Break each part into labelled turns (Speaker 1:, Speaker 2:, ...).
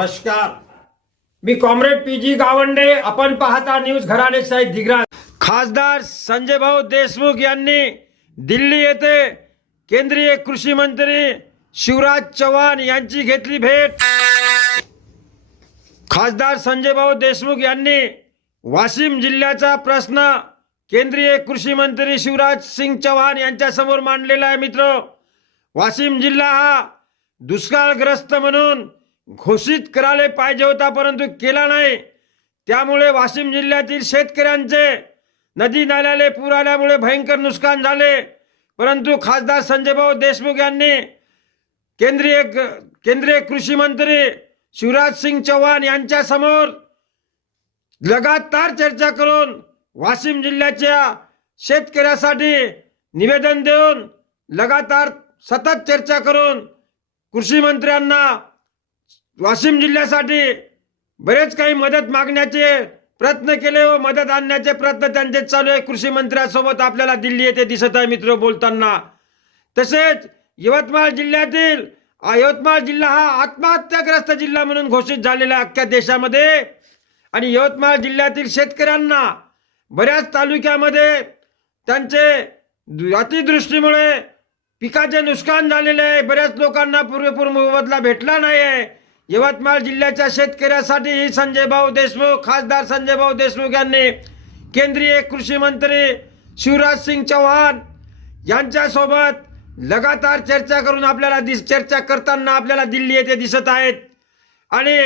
Speaker 1: नमस्कार. मी comrade P G Gawande आपण पाहता न्यूज घराणे साहेब दिग्रा खासदार संजय भाऊ देशमुख यांनी दिल्ली येथे केंद्रीय कृषी मंत्री शिवराज चव्हाण यांची घेतली भेट. खासदार संजय भाऊ देशमुख यांनी वाशिम जिल्ह्याचा प्रश्न केंद्रीय कृषी मंत्री शिवराज सिंग चव्हाण यांच्यासमोर मांडलेला आहे मित्र. वाशिम जिल्हा हा दुष्काळग्रस्त म्हणून घोषित करायला पाहिजे होता परंतु केला नाही. त्यामुळे वाशिम जिल्ह्यातील शेतकऱ्यांचे नदी नाल्याले पूर आल्यामुळे भयंकर नुकसान झाले. परंतु खासदार संजयभाऊ देशमुख यांनी केंद्रीय केंद्रीय कृषी मंत्री शिवराज सिंग चौहान यांच्यासमोर लगातार चर्चा करून वाशिम जिल्ह्याच्या शेतकऱ्यासाठी निवेदन देऊन लगातार सतत चर्चा करून कृषी मंत्र्यांना वाशिम जिल्ह्यासाठी बरेच काही मदत मागण्याचे प्रयत्न केले व मदत आणण्याचे प्रयत्न त्यांचे चालू आहे. कृषी मंत्र्यासोबत आपल्याला दिल्ली येथे दिसत आहे मित्र बोलताना. तसेच यवतमाळ जिल्ह्यातील यवतमाळ जिल्हा हा आत्महत्याग्रस्त जिल्हा म्हणून घोषित झालेला आहे अख्ख्या देशामध्ये. आणि यवतमाळ जिल्ह्यातील शेतकऱ्यांना बऱ्याच तालुक्यामध्ये त्यांचे अतिदृष्टीमुळे पिकाचे नुकसान झालेले आहे. बऱ्याच लोकांना पूर्वेपूर मोबदला भेटला नाही आहे यवतमाळ जिल्ह्याच्या शेतकऱ्यासाठी संजय भाऊ देशमुख खासदार संजय भाऊ देशमुख यांनी केंद्रीय कृषी मंत्री शिवराज सिंग चौहान यांच्यासोबत लगातार चर्चा करून आपल्याला दिस चर्चा करताना आपल्याला दिल्ली येथे दिसत आहेत. आणि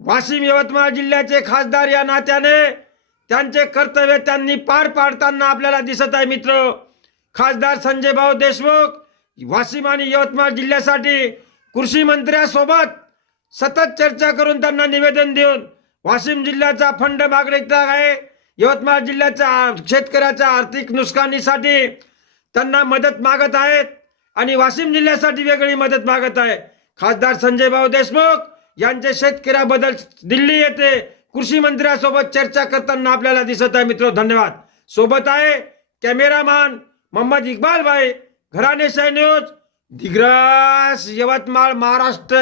Speaker 1: वाशिम यवतमाळ जिल्ह्याचे खासदार या नात्याने त्यांचे कर्तव्य त्यांनी पार पाडताना आपल्याला दिसत आहे मित्र. खासदार संजय भाऊ देशमुख वाशिम आणि यवतमाळ जिल्ह्यासाठी कृषी मंत्र्यासोबत सतत चर्चा करून त्यांना निवेदन देऊन वाशिम जिल्ह्याचा फंड मागणीचा आहे. यवतमाळ जिल्ह्याच्या शेतकऱ्याच्या आर्थिक नुकसानीसाठी त्यांना मदत मागत आहेत आणि वाशिम जिल्ह्यासाठी वेगळी मदत मागत आहे. खासदार संजय भाऊ देशमुख यांचे शेतकऱ्याबद्दल दिल्ली येथे कृषी मंत्र्यासोबत चर्चा करताना आपल्याला दिसत आहे. मित्र धन्यवाद. सोबत आहे कॅमेरामॅन मोहम्मद इकबाल भाई घराने न्यूज. दिग्रास यवतमाळ महाराष्ट्र.